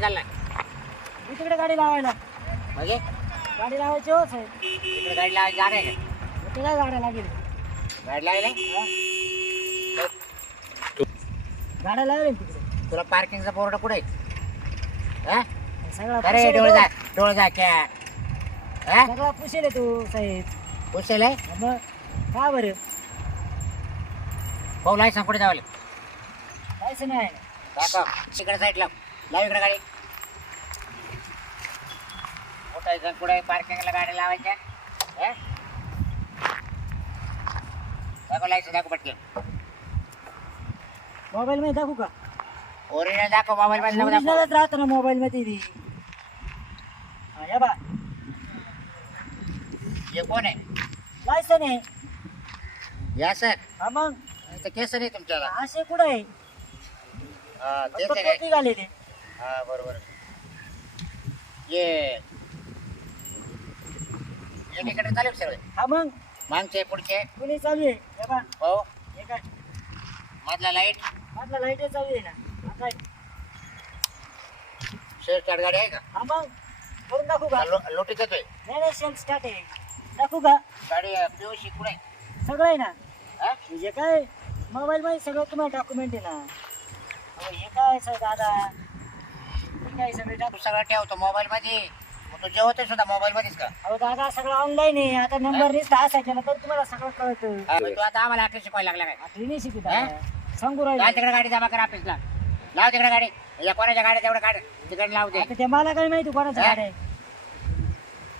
कुठे चाललाय मी तिकडे गाडी लावायला. म्हणजे गाडी लावायची हो साहेब इकडे गाडी लावायची जाणार आहे का? ते काय गाड्या लागेल? गाडी लावली गाड्या लावले तिकडे. तुला पार्किंगचा बोर्ड कुठे हा? सगळा अरे पुशेल डोळ आहे जा. डोळ जा क्या हा? सगळा पुशेल आहे तू साहेब. पुसेल आहे? मग. का बरं? भाऊ लायसन कुठे जावले जायचं नाही. दाखव. तिकडे साईड लाव. लाव इकडे गाडी. मोठा कुठे पार्किंगला गाडी लावायच्या हा? दाखव लायसन दाखव पटकन मोबाईल मध्ये दाखवू का ओरिजिनल दाखव मोबाईल मध्ये नको दाखव ओरिजिनलच राहतं ना मोबाईल मध्ये ती हा, या बा हे कोण आहे लायसन आहे या सर हा मग तर केस नाही तुमच्याला असे कुठं आहे हा तेच फक्त आहे काय टोपी घालेली हा बरोबर ये ये तिकडे चालेल सर हा मग. मागचे पुढचे. कुणी चालू आहे. हो हे. काय? मधला लाइट आपला लाइट चालू आहे ना. हा काय? शेअर स्टार्ट गाडी आहे का? हा मग. करून दाखवू का? लो- लोटीच येतोय नाही नाही शेल स्टार्ट आहे. दाखवू का? गाडी पिओशी कुठे सगळं आहे ना? हा? म्हणजे काय? मोबाईल मध्ये सगळं तुम्हाला डॉक्युमेंट आहे ना. अहो, हे काय सर दादा? हे काय सगळे तू सगळं ठेवतो मोबाईल मध्ये. मग तू जेवतोय सुद्धा मोबाईल मध्येच का? अहो दादा सगळं ऑनलाईन आहे. आता नंबर लिस्ट असायचा ना तर तुम्हाला सगळं कळतं. मग तू आता आम्हाला आठवण शिकवायला लागला काय? आठवी नाही शिकत. सांगू राहिले. लाव तिकडे गाडी जमा कर ऑफिसला लाव तिकडे गाडी. या कोणाच्या गाड्या तेवढं काढ. तिकडे लाव दे आता ते मला काय माहिती कोणाचं हा? गाड आहे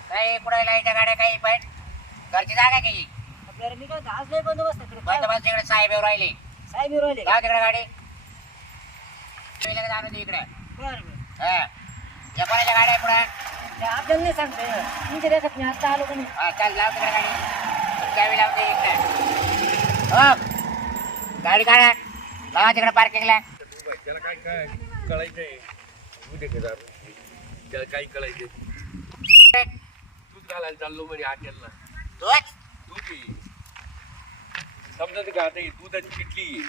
काही पुढे लाईटच्या गाड्या काही पण? घरची जागा काही आपल्याला मी काय आज नाही बंदोबस्त आहे तिकडे. बंदोबस्त तिकडे साहेब येऊ राहिले. साहेब येऊ राहिले लाव तिकडे गाडी. इकडे. बरं बरं. हा. या कोणाच्या गाड्या पुढे? ते आपल्याला नाही सांगते तुमच्या मी आता आलो कोणी हा चाल लाव तिकडे गाडी. चावी लावून दे इकडे. हो. गाडी काढा. लावा तिकडे पार्किंगला त्याला काय काय कळायचंय उद्या घेणार त्याला काही कळायचंय तूच घालायला चाललो म्हणे हॉटेलला तोच तू की समजत का आता ही दुधाची किटली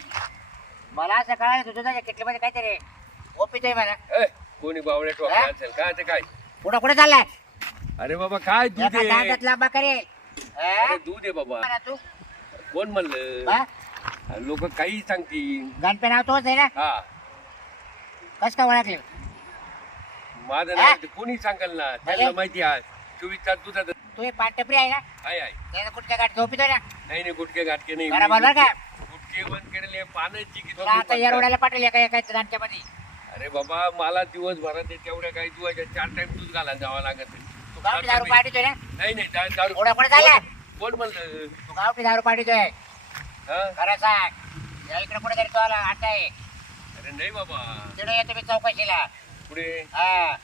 मला असं तुझं तुझ्या किटलीमध्ये काहीतरी ओपीत आहे मला ए, कोणी बावड्या हा? टोकला असेल काय ते काय? पुढं कुठे चाललाय? अरे बाबा काय दूध एका आहे? लांबा करे. अरे दूध आहे बाबा. तू? कोण म्हणलं? लोक काही सांगतील. गणपे नाव तोच आहे ना? हा. कस का ओळखले? माझं? नाव ते कोणी सांगाल ना? त्यांना अरे? माहिती आहे. चोवीस तास दुधात तू हे पाठ्यप्रिय आहे ना? आहे आहे. त्यानं कुठच्या झोपितोय ना? नाही नाही गुटके गाठके नाही. बरोबर बरं का? गुटके बंद केलेले पाण्याची किती तुला आता येरवड्याला पाठवले एका एका मध्ये अरे बाबा मला दिवसभरात तेवढ्या काही दुवायच्या चार टाइम दूध घालायला जावं लागत तू गावठी दारू पाठवतोय ना? नाही नाही दा- दारू झालं? कोण- कोण म्हणलं? तू गावठी दारू पाठवतोय. हा? खरं सांग. या इकडे कुठे तरी तो आला आटा आहे. अरे नाही बाबा. तिकडे येतो मी चौकशीला. पुढे हा.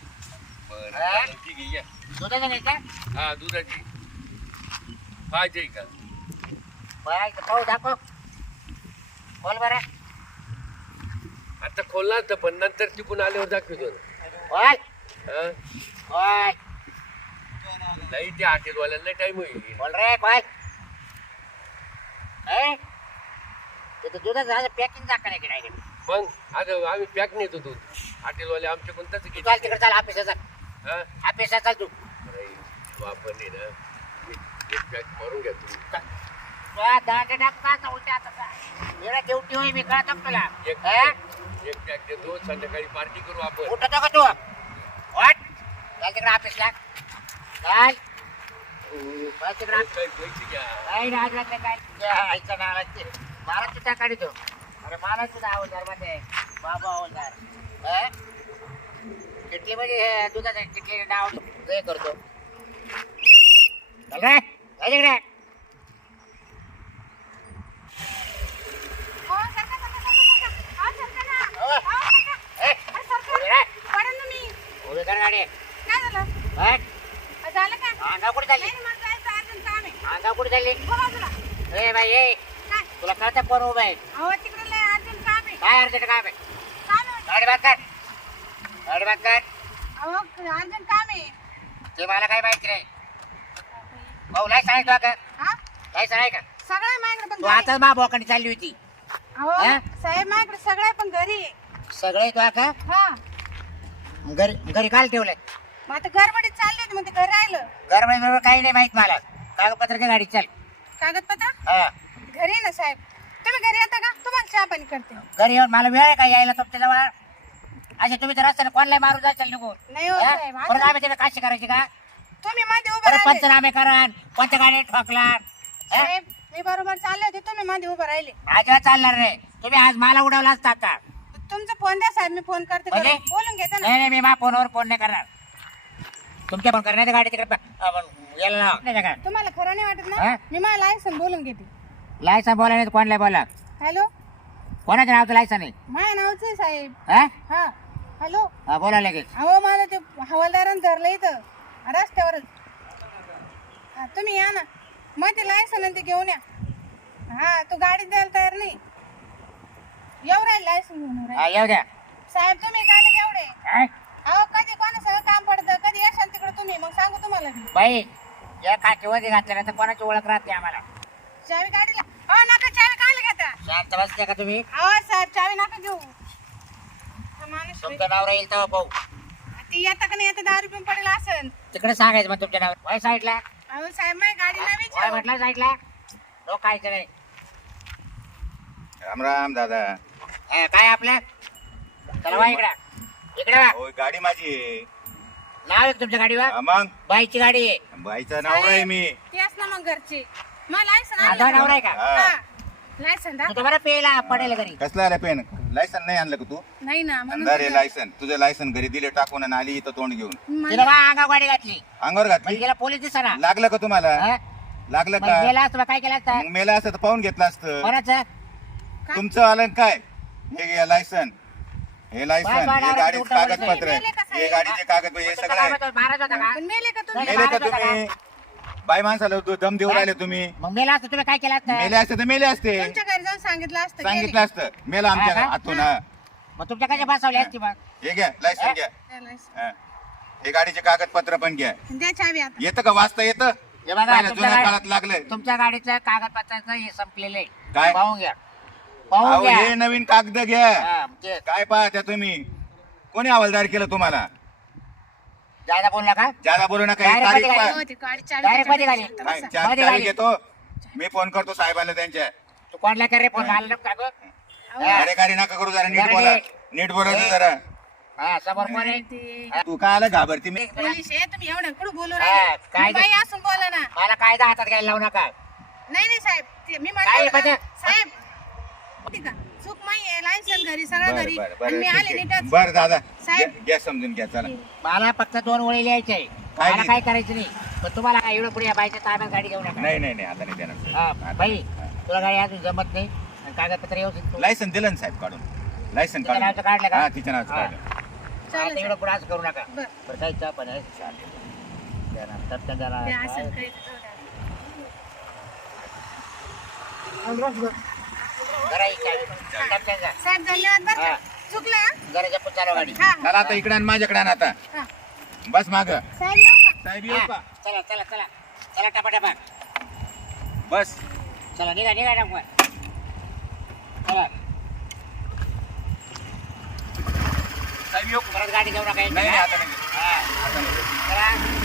बरं हा? चालेल, ठीक आहे या. दुधाचं नाही का? हा दुधाची. पाहिजे का? बरं पाहू दाखव. बोल बरं. आता खोलणार तर पण नंतर तिकून आल्यावर दाखवतो हा? बोल नाही ते हॉटेलवाल्यांना टाइम होईल. बोल रे ए? ते तर दुधाचं झालं पॅकिंग नाही की मग आता आम्ही पॅक नेतो दूध. हॉटेलवाले आमच्याकडून तसं तू किती चाल तिकडे चाल हा? चाल तू. ना. पॅक मारून घ्या तुम्ही दांडे आता. उलट्या मी कळत तुला? एक हा? एक पॅक देतो संध्याकाळी पार्टी करू आपण. उठतो का तू वाट चाल तिकडे ऑफिसला चाल. बस तिकडे. ऑफिस- काही पैसे घ्या. काही नाही आजला काय? त्या आईचा नाला ते. अरे मला सुद्धा हवलदारमध्ये. बाबा हवलदार हा? किटली मध्ये हे दुधाचं किटली हे करतो. चल रे. चल तिकडे हो, सरका, सरका, सरका, सरका. हो, सरका ना. हो. हो, सरका. ए, अरे, सरका. उभी राह. पडेल ना मी. उभी कर गाडी काय झालं? झालं का? अंगाव कुठे चालली नाही, नाही, मला जायचं अर्जंट काम आहे. अंगाव कुठे चालली हो, बाजूला. ए बाई ए काय? तुला कळतं कोण उभं आहे अहो, तिकडे लय अर्जंट काम आहे. काय अर्जंट काम आहे. गाडी बात कर गाडी बात कर अहो, अर्जंट काम आहे. ते मला काही माहिती नाही भाऊ नाही सांगितलं का हा? काय सांगाय का सगळं माझ्याकडे पण तू घरी. आता मा बोकांडी चालली होती अहो, हा? साहेब माझ्याकडे सगळं आहे पण घरी आहे. सगळे तू का हा. घरी घरी काल ठेवलंय. मग आता गडबडीत चालले मग ते घर राहिलं. गरबडी बरोबर काही नाही माहीत मला. कागदपत्र घे गाडी चल. कागदपत्र? हा. घरी आहे ना साहेब. तुम्ही घरी येता का? तुम्हाला चहा पाणी करते. घरी येऊन मला वेळ आहे का यायला तुमच्या जवळ असे तुम्ही तर रस्त्याने कोणला मारून जायचं निघून. नाही हो हा? साहेब. परत असं- आम्ही तिथे काशी करायची का? तुम्ही मध्ये उभं परत राहिले. पंचनामे करा कोणत्या गाडी ठोकला हा? साहेब मी बरोबर चालले होते तुम्ही मध्ये उभं राहिले. अजिबात चालणार नाही. तुम्ही आज मला उडवला असता आता. तुमचा फोन द्या साहेब मी फोन करते म्हणजे? बोलून घेते ना. नाही नाही मी मा फोनवर फोन नाही करणार. तुमच्या फोन करण्याच्या गाडी तिकडे प- आपण याला लावा. नाही का तुम्हाला खरं नाही वाटत हा? ना मी मला लायसन बोलून घेते. लायसन बोला नाही तर कोणला बोला? हॅलो कोणाचं नावचं लायसन आहे? माझ्या नावचं आहे साहेब. हा? हा. हॅलो हा बोला लगेच. अहो मला ते हवालदारानं धरलं इथं. रस्त्यावरच. हा, तुम्ही या ना. मग ते लायसन आणि ते घेऊन या. हा तो गाडीत द्यायला तयार नाही. लायसन घेऊन येऊ राहील. येऊ द्या. साहेब तुम्ही काय लगे एवढे हा? अहो कधी कोणासंग काम पडतं कधी येशाल तिकडे तुम्ही? मग सांगू तुम्हाला मी. बाई या काठीवरती घातल्यानंतर कोणाची ओळख राहते आम्हाला. चावी गाडीला अहो नका चावी काय घेता. शांत बसते का तुम्ही? अहो साहेब चावी नका घेऊ. हा माणूस तुमचं नाव राहील तेव्हा पाहू. ती येता का नाही येता? दारू पिऊन पडेल असन. तिकडे सांगायचं मग तुमच्या नाव वाय साईडला? अहो साहेब माझी गाडी वाय नवीच म्हटलं साईडला? तो कायचं नाही. राम राम दादा. हा, काय आपलं चला वा इकडं. इकडे वा गाडी माझी आहे. नाव आहे का तुमच्या गाडीवर? हा, मग. बाईची गाडी आहे. बाईचं नाव आहे मी. तेच ना मग घरचे. मग लायसन माझा आणलं नवरा आहे का? हा. लायसन तू तर बरं पेला पडेल घरी. कसला आला पेन? लायसन नाही आणलं का तू? नाही ना म्हणून अंधार आहे लायसन तुझं लायसन घरी दिले टाकून आणि आली इथं तोंड घेऊन. तिला वा गाडी घातली. अंगावर म्हणजे घातली गेला पोलीस दिसना लागलं का तुम्हाला? हा? लागलं मग का? गेला असतं मग काय केलं असतं? मग मेला असतं तर पाहून घेतलं असतं. कोणाचं? तुमचं आलं काय? हे घे लायसन हे लायसन हे गाडीचे. कागदपत्र हे गाडीचे कागदपत्र हे सगळं आहे. पण मेले का तुम्ही? मेले का बाई माणसाला दम देऊ राहिले तुम्ही. मग मेला असतं तुम्ही काय केलं असतं? मेले असते तर मेले असते. तुमच्या घरी जाऊन सांगितलं असतं सांगितलं गेले. असतं. मेला आमच्या हा? हातून हा. मग तुमच्या कशा बसवली असती मग? हे घ्या लायसन घ्या. हा. हे. गाडीचे कागदपत्र पण घ्या. द्या चावी आता. येतं का? वाचता येतं? हे बघा पहिल्या तुमच्या जुन्या काळात लागलंय तुमच्या गाडीचं कागदपत्राचं हे संपलेलं आहे. काय? पाहून घ्या. पाहून अहो, घ्या. हे नवीन कागद घ्या. हा, ते काय पाहत्या तुम्ही? कोणी हवालदार केलं तुम्हाला? जायला बोल नका. ज्यादा बोलू नका ही Direct तारीखमध्ये पहा. हो, ती गाडी. चावी Direct मध्ये घाली. त्याच्यात काय, बसा. चारमध्ये तारीख. येतो. मी फोन करतो साहेबाला त्यांच्या. तू कोणला कर रे फोन? का गं? अरे गाडी नका करू जरा नीट जरा बोला. नीट. नीट बोलायचं जरा. हा समोर कोण आहे? ते तू काय आलं घाबरती? मी पोलीस आहे तुम्ही एवढं कुठं बोलू हा, राहिले? काय बाई असून बोला ना. मला कायदा हातात घ्यायला लावू नका. नाही नाही साहेब ते मी काय म्हणतो म्हणजे? ना, साहेब ठीक आहे चूक माही आहे लायसन घरी सगळं बरं घरी. बरं आणि मी बरं आले ठीक आहे. नीटच. बरं दादा साहेब. घ्या- घ्या समजून घ्या चला. मला फक्त दोन ओळी लिहायचे आहे. काय मला? काय करायचं नाही. पण तुम्हाला काय एवढं पुढे या बाईच्या ताब्यात गाडी घेऊ नका. नाही नाही नाही आता नाही देणार हा बाई. तुला गाडी अजून जमत नाही. आणि कागदपत्र व्यवस्थित तू- लायसन दिलं ना साहेब काढून. लायसन तिच्या नावाचं काढलं काढून का? हा तिच्या नावाचं हा. काढलं. चालेल, आता एवढं पुढे असं करू नका. बरं. बरं काही चहा पण आहे द्या ना, टपकन द्या ना. ते असं काही जरा ही चावी. टपकन जा. साहेब धन्यवाद बरं. का? चुकलं? जरा जपून चालवा गाडी हा चला आता इकडे आणि माझ्याकडे आण आता. हा. बस माग. साहेब येऊ का? साहेब येऊ हा. का? चला चला चला. चला टपा टपा बस. चला निघा निघा टपकन चला. साहेब येऊ परत गाडी घेऊ नका नाही नाही, यांची, आता नाही. हा? आता नाही. चला.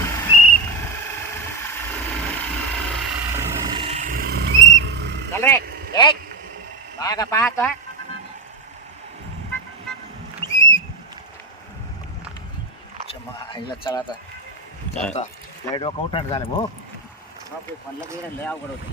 चल रे. एक. पाहतो हा. चला, आईला चला आता लय डोकं उठाण झालं भाऊ म्हणलं की लय अवघड होतं